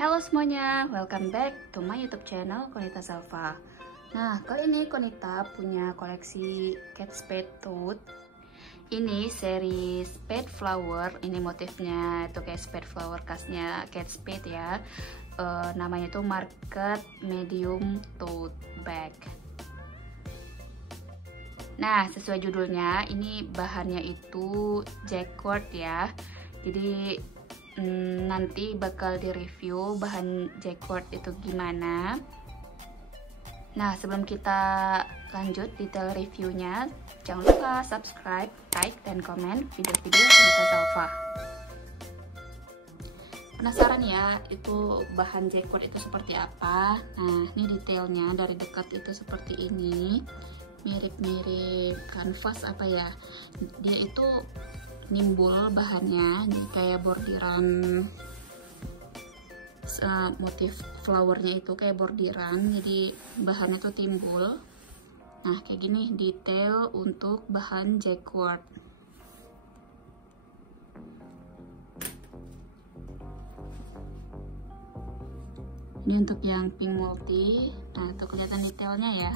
Halo semuanya, welcome back to my YouTube channel Konita Salva. Nah, kali ini Konita punya koleksi Kate Spade Tooth. Ini seri Spade Flower. Ini motifnya itu kayak Spade Flower khasnya Kate Spade ya. Namanya itu Market Medium Tote Bag. Nah, sesuai judulnya, ini bahannya itu jacquard ya. Jadi nanti bakal direview bahan jacquard itu gimana. Nah, sebelum kita lanjut detail reviewnya, jangan lupa subscribe, like, dan komen video-video Konita Salva. Penasaran ya, itu bahan jacquard itu seperti apa? Nah, ini detailnya dari dekat itu seperti ini. Mirip-mirip kanvas apa ya? Dia itu nimbul bahannya, jadi kayak bordiran motif flowernya itu kayak bordiran, jadi bahannya tuh timbul. Nah, kayak gini detail untuk bahan jacquard. Ini untuk yang pink multi. Nah, tuh kelihatan detailnya ya.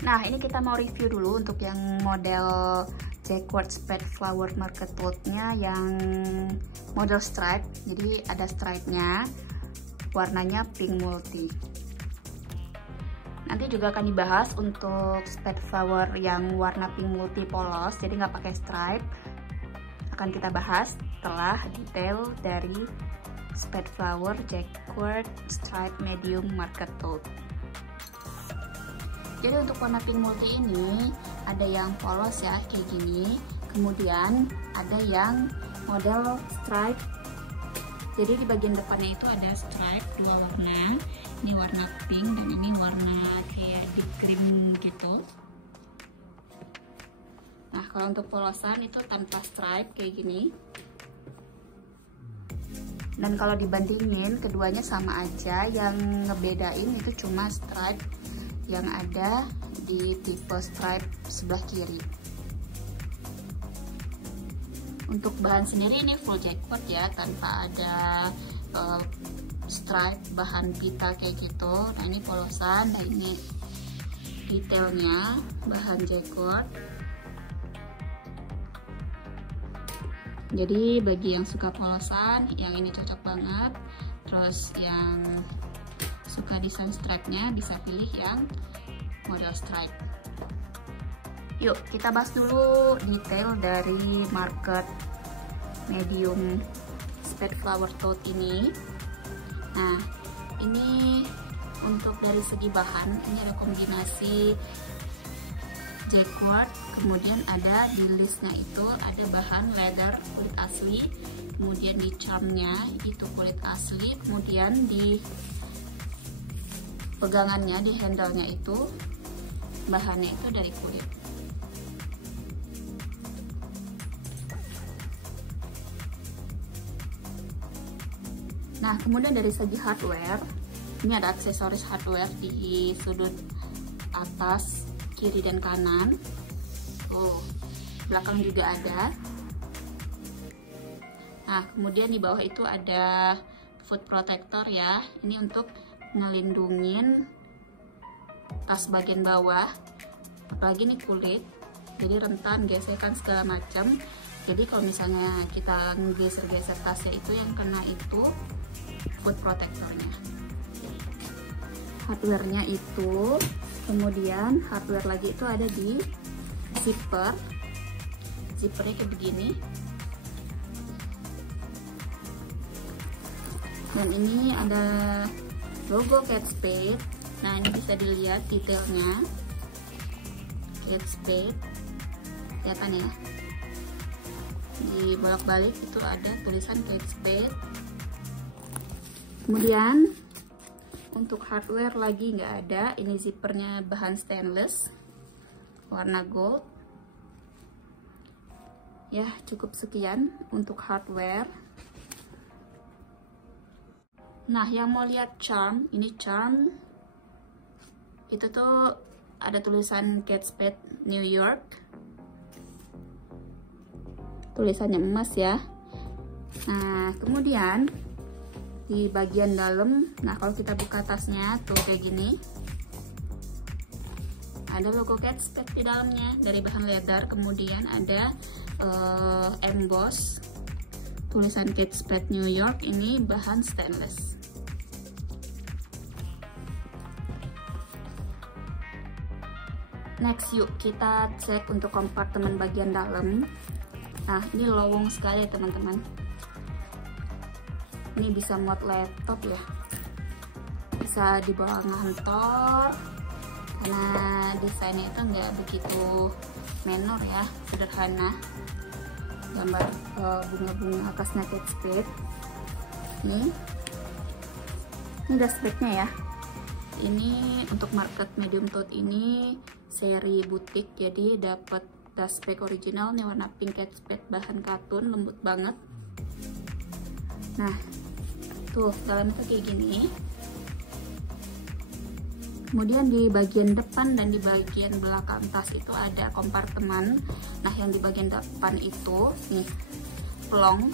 Nah, ini kita mau review dulu untuk yang model jacquard Spade Flower Market Tote-nya yang model stripe. Jadi ada stripe-nya, warnanya pink multi. Nanti juga akan dibahas untuk Spade Flower yang warna pink multi polos, jadi nggak pakai stripe. Akan kita bahas setelah detail dari Spade Flower jacquard stripe medium Market Tote. Jadi untuk warna pink multi ini ada yang polos ya kayak gini, kemudian ada yang model stripe. Jadi di bagian depannya itu ada stripe dua warna, ini warna pink dan ini warna kayak deep cream gitu. Nah, kalau untuk polosan itu tanpa stripe kayak gini. Dan kalau dibandingin keduanya sama aja, yang ngebedain itu cuma stripe yang ada di tipe stripe sebelah kiri. Untuk bahan sendiri ini full jacquard ya, tanpa ada stripe bahan pita kayak gitu. Nah, ini polosan, nah ini detailnya bahan jacquard. Jadi bagi yang suka polosan, yang ini cocok banget. Terus yang suka desain stripe-nya bisa pilih yang model stripe. Yuk kita bahas dulu detail dari Market Medium Spade Flower Tote ini. Nah, ini untuk dari segi bahan, ini ada kombinasi jacquard, kemudian ada di listnya itu ada bahan leather kulit asli, kemudian di charmnya itu kulit asli, kemudian di pegangannya, di handle-nya itu bahannya itu dari kulit. Nah, kemudian dari segi hardware, ini ada aksesoris hardware di sudut atas, kiri dan kanan. Belakang juga ada. Nah, kemudian di bawah itu ada foot protector ya. Ini untuk ngelindungin tas bagian bawah, apalagi ini kulit, jadi rentan gesekan segala macam. Jadi kalau misalnya kita geser-geser tasnya itu yang kena itu foot protectornya. Hardware-nya itu, kemudian hardware lagi itu ada di zipper. Zippernya kayak begini. Dan ini ada logo Kate Spade. Nah, ini bisa dilihat detailnya Kate Spade, kelihatan ya, di bolak-balik itu ada tulisan Kate Spade. Kemudian untuk hardware lagi nggak ada. Ini zippernya bahan stainless warna gold ya. Cukup sekian untuk hardware. Nah, yang mau lihat charm, ini charm itu tuh ada tulisan Kate Spade New York, tulisannya emas ya. Nah, kemudian di bagian dalam, nah kalau kita buka tasnya tuh kayak gini, ada logo Kate Spade di dalamnya dari bahan leather. Kemudian ada emboss tulisan Kate Spade New York, ini bahan stainless. Next, yuk kita cek untuk kompartemen bagian dalam. Nah, ini lowong sekali ya teman-teman. Ini bisa muat laptop ya, bisa dibawa ngantor, karena desainnya itu nggak begitu menor ya, sederhana. Gambar bunga-bunga khasnya Kate Spade. Ini dashboardnya ya. Ini untuk market medium tote ini seri butik, jadi dapat dashboard original nih warna pink Kate Spade, bahan katun, lembut banget. Nah, tuh dalamnya tuh kayak gini. Kemudian di bagian depan dan di bagian belakang tas itu ada kompartemen. Nah, yang di bagian depan itu nih plong,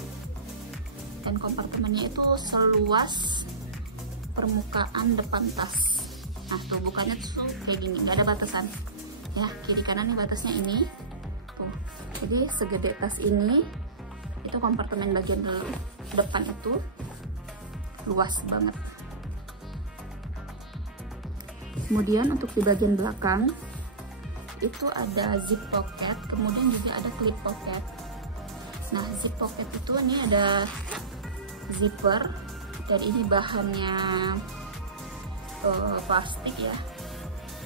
dan kompartemennya itu seluas permukaan depan tas. Nah, tuh bukanya tuh kayak gini, nggak ada batasan ya, kiri kanan nih batasnya ini tuh. Jadi segede tas ini, itu kompartemen bagian depan itu luas banget. Kemudian untuk di bagian belakang itu ada zip pocket, kemudian juga ada clip pocket. Nah, zip pocket itu ini ada zipper, dan ini bahannya plastik ya,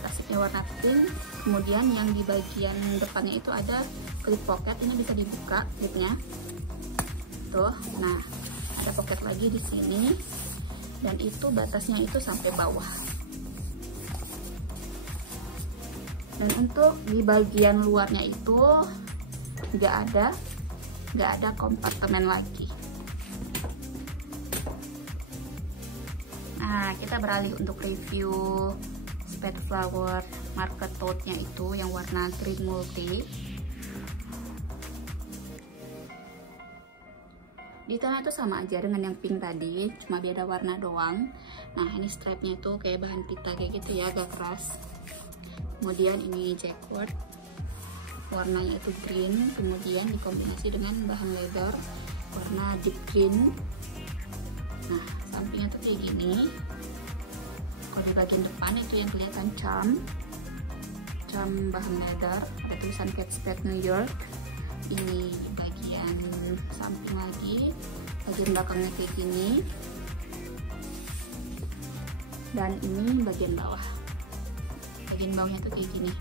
plastiknya warna pink. Kemudian yang di bagian depannya itu ada clip pocket, ini bisa dibuka clipnya tuh. Nah, ada pocket lagi di sini, dan itu batasnya itu sampai bawah. Dan untuk di bagian luarnya itu nggak ada kompartemen lagi. Nah, kita beralih untuk review Spade Flower market tote-nya itu yang warna green multi. Detailnya itu sama aja dengan yang pink tadi, cuma beda warna doang. Nah, ini strapnya itu kayak bahan pita kayak gitu ya, agak keras. Kemudian ini jacquard, warnanya itu green, kemudian dikombinasi dengan bahan leather warna deep green. Nah, sampingnya tuh kayak gini. Kalau di bagian depan itu yang kelihatan charm bahan leather, ada tulisan Kate Spade New York. Ini bagian samping lagi, bagian belakangnya kayak gini, dan ini bagian bawah. Bagian bawahnya tuh kayak gini.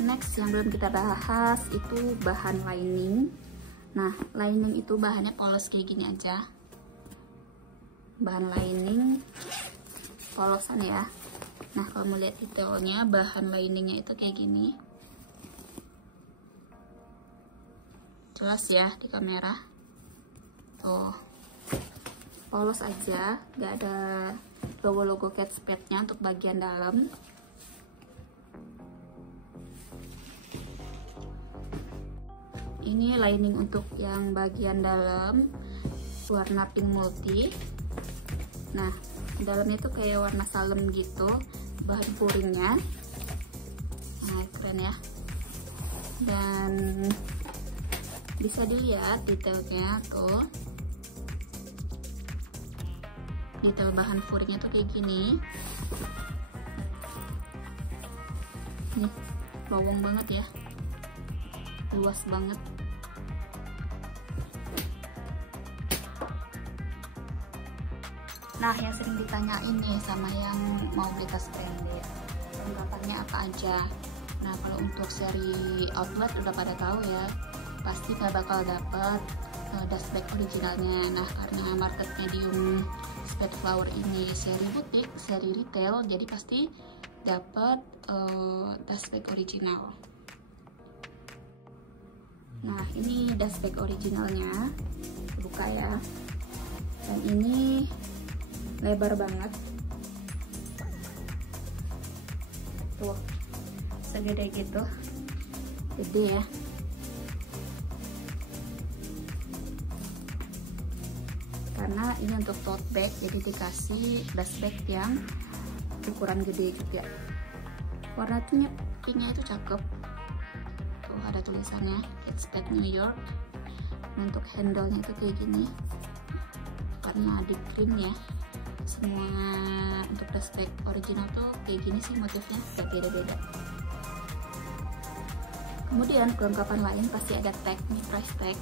Next yang belum kita bahas itu bahan lining. Nah, lining itu bahannya polos kayak gini aja. Bahan lining polosan ya. Nah, kalau mau lihat detailnya, bahan liningnya itu kayak gini. Jelas ya di kamera. Tuh. Polos aja, nggak ada logo-logo Kate Spade-nya untuk bagian dalam. Ini lining untuk yang bagian dalam warna pink multi. Nah, dalamnya tuh kayak warna salem gitu, bahan puringnya. Nah, keren ya. Dan bisa dilihat detailnya tuh. Detail bahan furingnya tuh kayak gini. Nih, lowong banget ya, luas banget. Nah, yang sering ditanyain nih sama yang mau beli tas branded, perlengkapannya apa aja. Nah, kalau untuk seri outlet udah pada tahu ya, pasti nggak bakal dapet dashboard originalnya. Nah, karena market medium Spade Flower ini seri butik, seri retail, jadi pasti dapat dashboard original. Nah, ini dashboard originalnya, buka ya. Dan ini lebar banget. Tuh, segede gitu, gede ya. karena ini untuk tote bag, jadi dikasih dust bag yang ukuran gede juga. Warnanya pinknya itu cakep, tuh ada tulisannya Kate Spade New York. Nah, untuk handle-nya itu kayak gini, warna deep green ya. Semua untuk dust bag original tuh kayak gini sih motifnya, gak beda-beda. Kemudian kelengkapan lain pasti ada tag nih, price tag.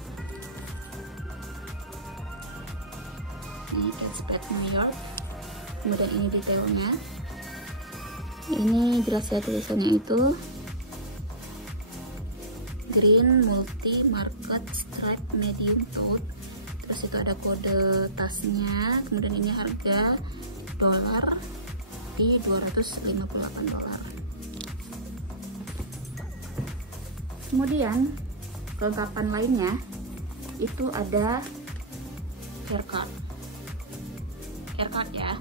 Ini Kate Spade New York. Kemudian ini detailnya. Ini jelas ya tulisannya itu green multi market stripe medium tote. Terus itu ada kode tasnya. Kemudian ini harga dolar di $258. Kemudian kelengkapan lainnya itu ada care card ya.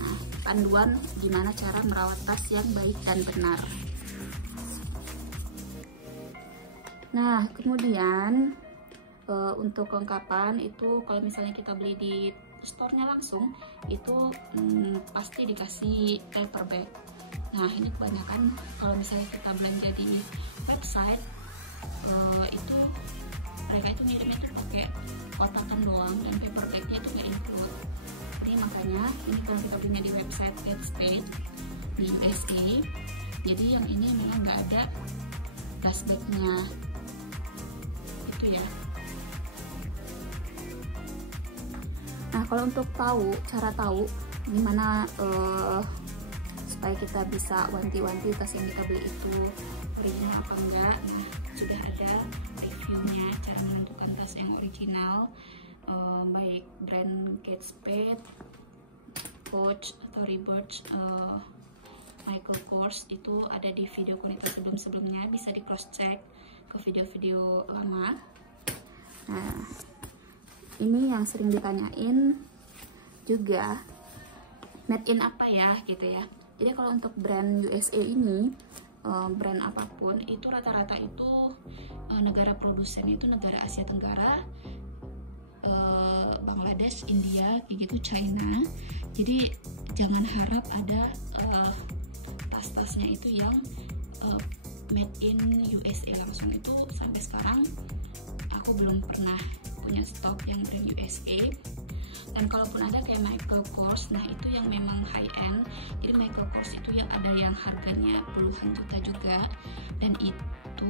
Nah, panduan gimana cara merawat tas yang baik dan benar. Nah, kemudian untuk kelengkapan itu kalau misalnya kita beli di store-nya langsung itu pasti dikasih paper bag. Nah, ini kebanyakan kalau misalnya kita belanja di website itu mereka itu ngirimnya tuh pakai kotakan doang dan paper bagnya itu nggak include. Jadi makanya ini kalau kita belinya di website Kate Spade di USA, jadi yang ini memang nggak ada dust bagnya itu ya. Nah, kalau untuk cara tahu gimana supaya kita bisa wanti-wanti tas yang kita beli itu original apa enggak, nah sudah ada reviewnya cara menentukan tas yang original, baik brand Kate Spade, Coach, Tory Burch, Michael Kors, itu ada di video kualitas sebelumnya, bisa di cross check ke video-video lama. Nah, ini yang sering ditanyain juga, made in apa ya gitu ya. Jadi kalau untuk brand USA ini, brand apapun itu rata-rata itu negara produsen itu negara Asia Tenggara, Bangladesh, India, kayak gitu, China. Jadi jangan harap ada tas-tasnya itu yang made in USA langsung. Itu sampai sekarang aku belum pernah punya stok yang brand USA. Dan kalaupun ada kayak Michael Kors, nah itu yang memang high end. Jadi Michael Kors itu yang ada yang harganya puluhan juta juga, dan itu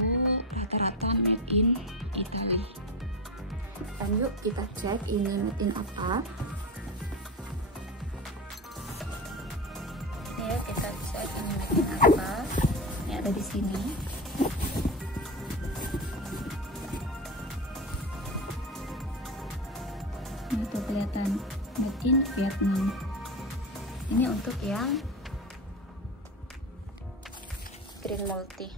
rata-rata made in Italy. Dan yuk kita cek ini made in apa. Ya, kita cek ini made in apa. Ini ada di sini. Untuk kelihatan made in Vietnam. Ini untuk yang green multi.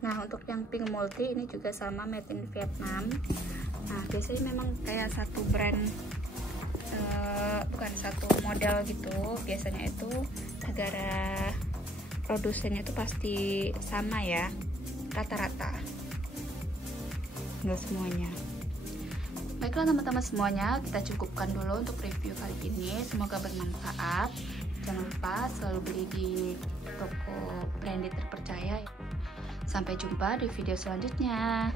Nah, untuk yang pink multi ini juga sama made in Vietnam. Nah, biasanya memang kayak satu brand, bukan satu model gitu. Biasanya itu negara produsennya itu pasti sama ya, rata-rata, nggak semuanya. Baiklah teman-teman semuanya, kita cukupkan dulu untuk review kali ini. Semoga bermanfaat. Jangan lupa selalu beli di toko branded terpercaya. Sampai jumpa di video selanjutnya.